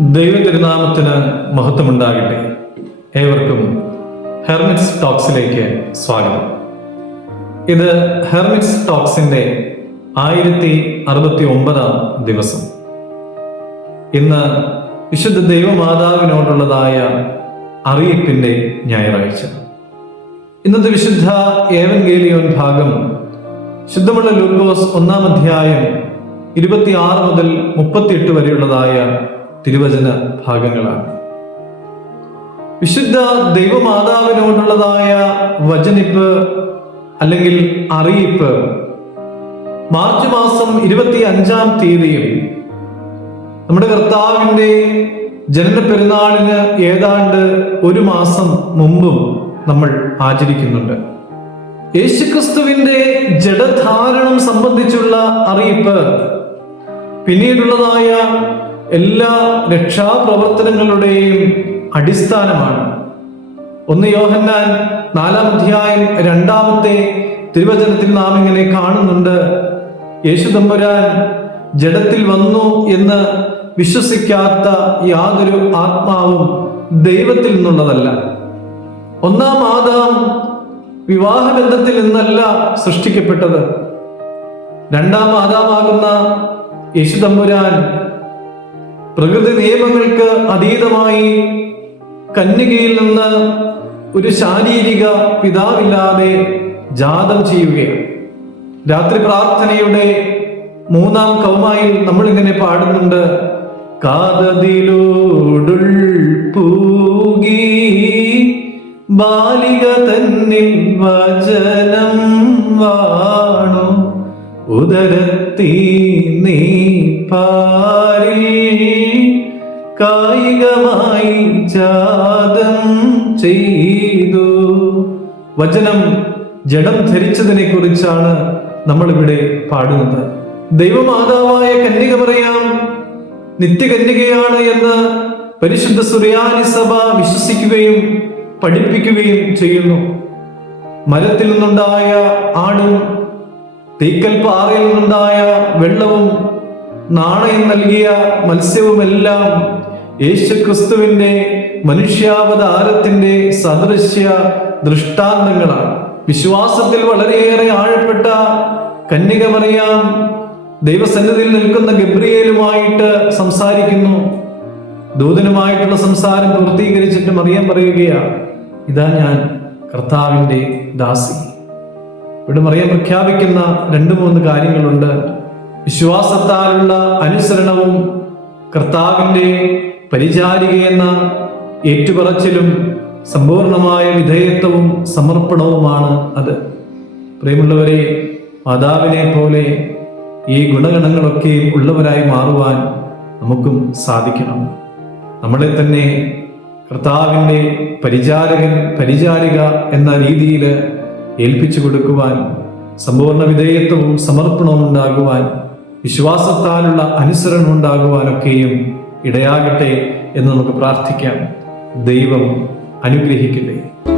ദൈവ തിരുനാമത്തിന് മഹത്വമുണ്ടാകട്ടെ. ഏവർക്കും ഹെർമിറ്റ്സ് ടോക്സിലേക്ക് സ്വാഗതം. ഇത് ഹെർമിറ്റ്സ് ടോക്സിന്റെ ആയിരത്തി അറുപത്തി ഒമ്പതാം ദിവസം. ഇന്ന് വിശുദ്ധ ദൈവമാതാവിനോടുള്ളതായ അറിയിപ്പിന്റെ ഞായറാഴ്ച. ഇന്നത്തെ വിശുദ്ധ ഏവൻഗേലിയോൻ ഭാഗം ശുദ്ധമുള്ള ലൂക്കോസ് ഒന്നാം അധ്യായം ഇരുപത്തിയാറ് മുതൽ മുപ്പത്തിയെട്ട് വരെയുള്ളതായ തിരുവചന ഭാഗങ്ങളാണ്. വിശുദ്ധ ദൈവമാതാവിനോടുള്ളതായ വചനിപ്പ് അല്ലെങ്കിൽ അറിയിപ്പ് മാർച്ച് മാസം ഇരുപത്തി അഞ്ചാം തീയതിയും നമ്മുടെ കർത്താവിന്റെ ജനന പെരുന്നാളിന് ഏതാണ്ട് ഒരു മാസം മുമ്പും നമ്മൾ ആചരിക്കുന്നുണ്ട്. യേശുക്രിസ്തുവിന്റെ ജഡധാരണം സംബന്ധിച്ചുള്ള അറിയിപ്പ് പിന്നീടുള്ളതായ എല്ലാ രക്ഷാപ്രവർത്തനങ്ങളുടെയും അടിസ്ഥാനമാണ്. ഒന്ന് യോഹന്നാൻ നാലാം അധ്യായം രണ്ടാമത്തെ തിരുവചനത്തിൽ നാം ഇങ്ങനെ കാണുന്നുണ്ട്. യേശു തമ്പുരാൻ ജഡത്തിൽ വന്നു എന്ന് വിശ്വസിക്കാത്ത യാതൊരു ആത്മാവും ദൈവത്തിൽ നിന്നുള്ളതല്ല. ഒന്നാം ആദാം വിവാഹബന്ധത്തിൽ നിന്നല്ല സൃഷ്ടിക്കപ്പെട്ടത്. രണ്ടാം ആദാമാകുന്ന യേശു തമ്പുരാൻ പ്രകൃതി നിയമങ്ങൾക്ക് അതീതമായി കന്യകയിൽ നിന്ന് ഒരു ശാരീരിക പിതാവില്ലാതെ ജാതം ചെയ്യുകയാണ്. രാത്രി പ്രാർത്ഥനയുടെ മൂന്നാം കൗമായിൽ നമ്മൾ ഇങ്ങനെ പാടുന്നുണ്ട്. കാതതിലോടുൾ പൂകി ബാലിക തന്നിൽ വചനം വാണു. ഉദരത്തി നീ പാരി കായികമായി ജാതം ചെയ്തു. വചനം ജഡം ധരിച്ചതിനെ കുറിച്ചാണ് നമ്മളിവിടെ പാടുന്നത്. ദൈവമാതാവായ കന്യക പറയാം നിത്യകന്യകയാണ് എന്ന് പരിശുദ്ധ സുറിയാനി സഭ വിശ്വസിക്കുകയും പഠിപ്പിക്കുകയും ചെയ്യുന്നു. മരത്തിൽ നിന്നുണ്ടായ ആടും തീക്കൽ പാറയിൽ നിന്നുണ്ടായ വെള്ളവും നാണയം നൽകിയ മത്സ്യവുമെല്ലാം യേശു ക്രിസ്തുവിന്റെ മനുഷ്യാവതാരത്തിന്റെ സദൃശ്യ ദൃഷ്ടാന്തങ്ങളാണ്. വിശ്വാസത്തിൽ വളരെയേറെ ആഴപ്പെട്ട കന്യക പറയാം ദൈവസന്നിധിയിൽ നിൽക്കുന്ന ഗബ്രിയേലുമായിട്ട് സംസാരിക്കുന്നു. ദൂതനുമായിട്ടുള്ള സംസാരം പൂർത്തീകരിച്ചിട്ട് മറിയാൻ പറയുകയാണ് ഇതാ ഞാൻ കർത്താവിന്റെ ദാസി. ഇവിടെ മറിയം പ്രഖ്യാപിക്കുന്ന രണ്ട് മൂന്ന് കാര്യങ്ങളുണ്ട്. വിശ്വാസത്താലുള്ള അനുസരണവും കർത്താവിന്റെ പരിചാരികയെന്ന ഏറ്റുപറച്ചിലും സമ്പൂർണമായ വിധേയത്വവും സമർപ്പണവുമാണ് അത്. പ്രിയമുള്ളവരെ മാതാവിനെ പോലെ ഈ ഗുണഗണങ്ങളൊക്കെ ഉള്ളവരായി മാറുവാൻ നമുക്കും സാധിക്കണം. നമ്മളെ തന്നെ കർത്താവിന്റെ പരിചാരകൻ പരിചാരിക എന്ന രീതിയിൽ ഏൽപ്പിച്ചു കൊടുക്കുവാൻ സമ്പൂർണ വിധേയത്വവും സമർപ്പണവും ഉണ്ടാകുവാൻ വിശ്വാസത്താലുള്ള അനുസരണം ഉണ്ടാകുവാനൊക്കെയും ഇടയാകട്ടെ എന്ന് നമുക്ക് പ്രാർത്ഥിക്കാം. ദൈവം അനുഗ്രഹിക്കട്ടെ.